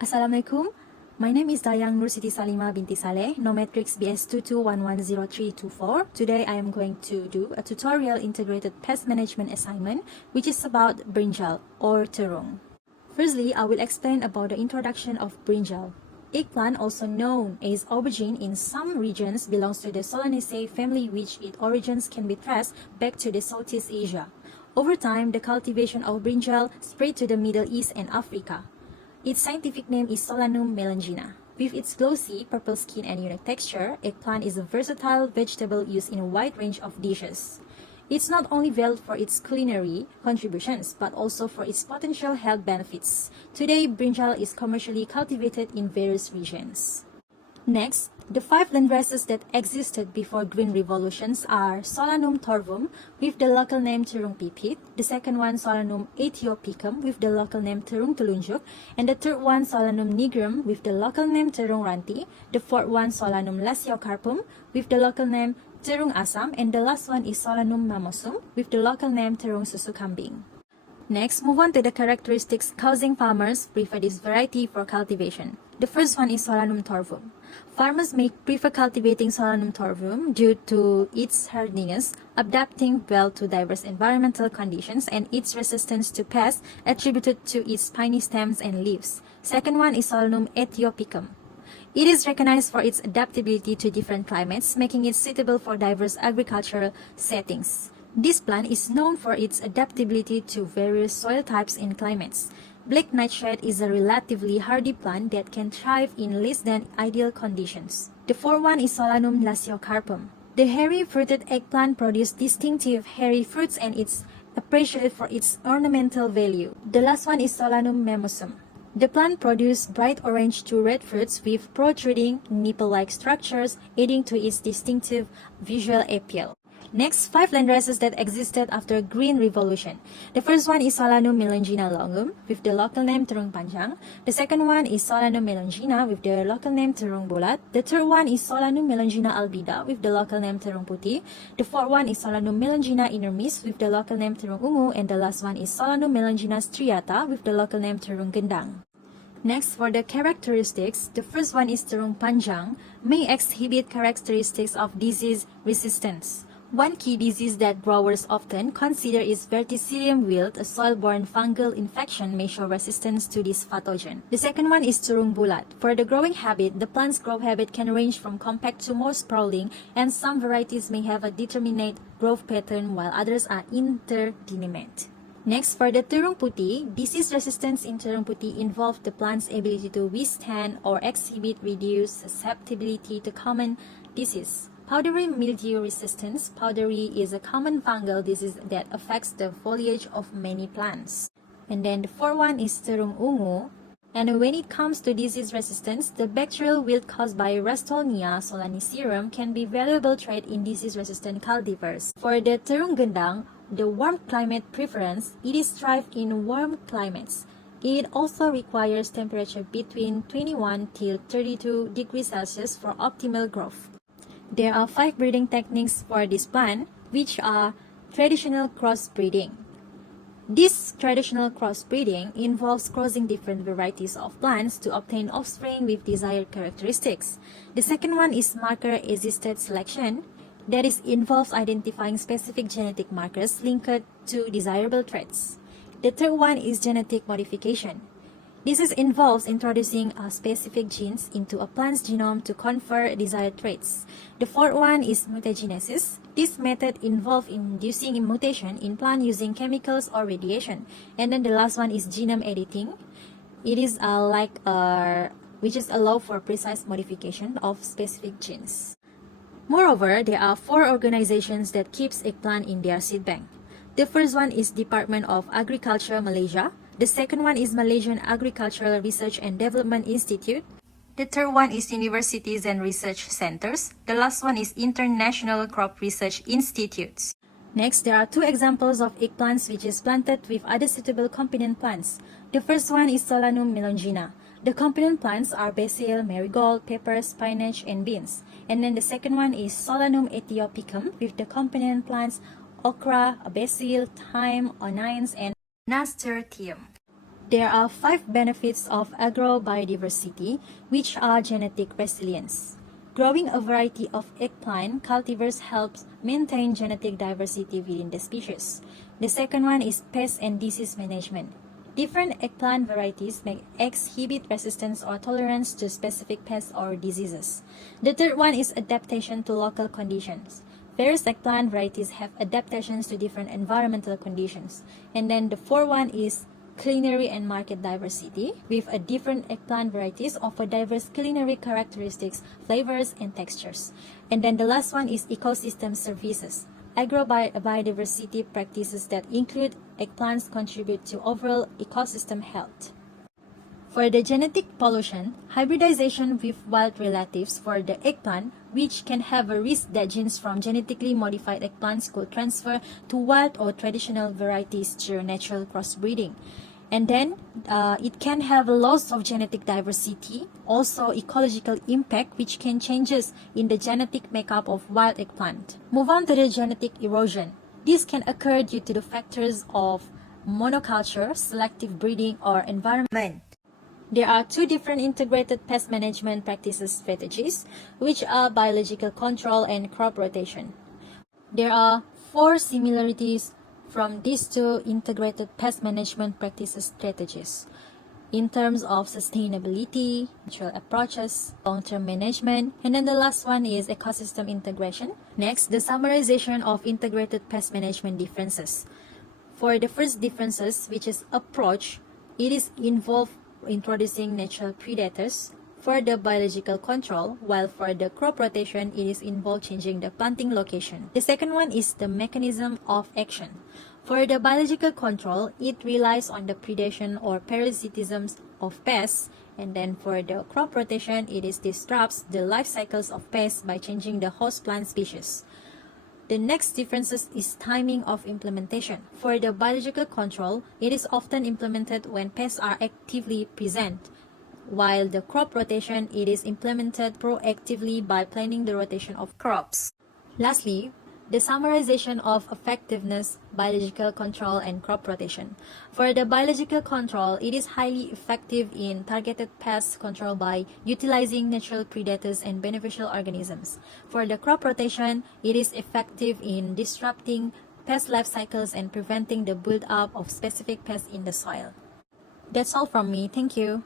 Assalamualaikum. My name is Dayang Nur Siti Salima binti Saleh, Nometrics BS22110324. Today I am going to do a tutorial integrated pest management assignment which is about brinjal or terung. Firstly, I will explain about the introduction of brinjal. Eggplant, also known as aubergine in some regions, belongs to the Solanaceae family, which its origins can be traced back to the Southeast Asia. Over time, the cultivation of brinjal spread to the Middle East and Africa. Its scientific name is Solanum melongena. With its glossy purple skin and unique texture, eggplant is a versatile vegetable used in a wide range of dishes. It's not only valued for its culinary contributions, but also for its potential health benefits. Today, brinjal is commercially cultivated in various regions. Next, the 5 landraces that existed before Green Revolutions are Solanum torvum with the local name Terung pipit, the second one Solanum aethiopicum with the local name Terung tulunjuk, and the third one Solanum nigrum with the local name Terung ranti, the fourth one Solanum lasiocarpum with the local name Terung asam, and the last one is Solanum mamosum with the local name Terung susu kambing. Next, move on to the characteristics causing farmers prefer this variety for cultivation. The first one is Solanum torvum. Farmers may prefer cultivating Solanum torvum due to its hardiness, adapting well to diverse environmental conditions, and its resistance to pests attributed to its spiny stems and leaves. Second one is Solanum aethiopicum. It is recognized for its adaptability to different climates, making it suitable for diverse agricultural settings. This plant is known for its adaptability to various soil types and climates. Black nightshade is a relatively hardy plant that can thrive in less than ideal conditions. The fourth one is Solanum lasiocarpum. The hairy fruited eggplant produces distinctive hairy fruits and it's appreciated for its ornamental value. The last one is Solanum mamosum. The plant produces bright orange to red fruits with protruding nipple-like structures, adding to its distinctive visual appeal. Next, 5 landraces that existed after Green Revolution. The first one is Solanum melongena longum with the local name Terung panjang. The second one is Solanum melongena with the local name Terung bulat. The third one is Solanum melongena albida with the local name Terung putih. The fourth one is Solanum melongena inermis with the local name Terung ungu, and the last one is Solanum melongena striata with the local name Terung gendang. Next, for the characteristics, the first one is Terung panjang may exhibit characteristics of disease resistance. One key disease that growers often consider is verticillium wilt, a soil-borne fungal infection may show resistance to this pathogen. The second one is Terung bulat. For the growing habit, the plant's growth habit can range from compact to more sprawling, and some varieties may have a determinate growth pattern while others are interdependent. Next, for the Terung putih, disease resistance in Terung putih involves the plant's ability to withstand or exhibit reduced susceptibility to common disease. Powdery mildew resistance. Powdery is a common fungal disease that affects the foliage of many plants. And then the fourth one is Terung ungu. And when it comes to disease resistance, the bacterial wilt caused by Ralstonia solanicearum can be valuable trait in disease-resistant cultivars. For the Terung gendang, the warm climate preference, it is thrive in warm climates. It also requires temperature between 21 till 32 degrees Celsius for optimal growth. There are 5 breeding techniques for this plant, which are traditional crossbreeding. This traditional crossbreeding involves crossing different varieties of plants to obtain offspring with desired characteristics. The second one is marker-assisted selection, that is involves identifying specific genetic markers linked to desirable traits. The third one is genetic modification. This involves introducing specific genes into a plant's genome to confer desired traits. The fourth one is mutagenesis. This method involves inducing a mutation in plant using chemicals or radiation. And then the last one is genome editing. It is which is allow for precise modification of specific genes. Moreover, there are 4 organizations that keeps eggplant in their seed bank. The first one is Department of Agriculture Malaysia. The second one is Malaysian Agricultural Research and Development Institute. The third one is Universities and Research Centers. The last one is International Crop Research Institutes. Next, there are 2 examples of eggplants which is planted with other suitable component plants. The first one is Solanum melongena. The component plants are basil, marigold, pepper, spinach, and beans. And then the second one is Solanum aethiopicum with the component plants okra, basil, thyme, onions, and nasturtium. There are 5 benefits of agrobiodiversity, which are genetic resilience. Growing a variety of eggplant cultivars helps maintain genetic diversity within the species. The second one is pest and disease management. Different eggplant varieties may exhibit resistance or tolerance to specific pests or diseases. The third one is adaptation to local conditions. Various eggplant varieties have adaptations to different environmental conditions. And then the fourth one is culinary and market diversity, with a different eggplant varieties offer diverse culinary characteristics, flavors, and textures. And then the last one is ecosystem services. Agrobiodiversity practices that include eggplants contribute to overall ecosystem health. For the genetic pollution, hybridization with wild relatives for the eggplant, which can have a risk that genes from genetically modified eggplants could transfer to wild or traditional varieties through natural crossbreeding. And then it can have a loss of genetic diversity, also ecological impact, which can changes in the genetic makeup of wild eggplant. Move on to the genetic erosion. This can occur due to the factors of monoculture, selective breeding, or environment. There are 2 different integrated pest management practices strategies, which are biological control and crop rotation. There are 4 similarities from these 2 integrated pest management practices strategies in terms of sustainability, natural approaches, long-term management, and then the last one is ecosystem integration. Next, the summarization of integrated pest management differences. For the first differences, which is approach, it is involved introducing natural predators. For the biological control, while for the crop rotation, it is involved changing the planting location. The second one is the mechanism of action. For the biological control, it relies on the predation or parasitisms of pests, and then for the crop rotation, it disrupts the life cycles of pests by changing the host plant species. The next differences is timing of implementation. For the biological control, it is often implemented when pests are actively present, while the crop rotation, it is implemented proactively by planning the rotation of crops. Lastly, the summarization of effectiveness, biological control, and crop rotation. For the biological control, it is highly effective in targeted pest control by utilizing natural predators and beneficial organisms. For the crop rotation, it is effective in disrupting pest life cycles and preventing the build-up of specific pests in the soil. That's all from me. Thank you.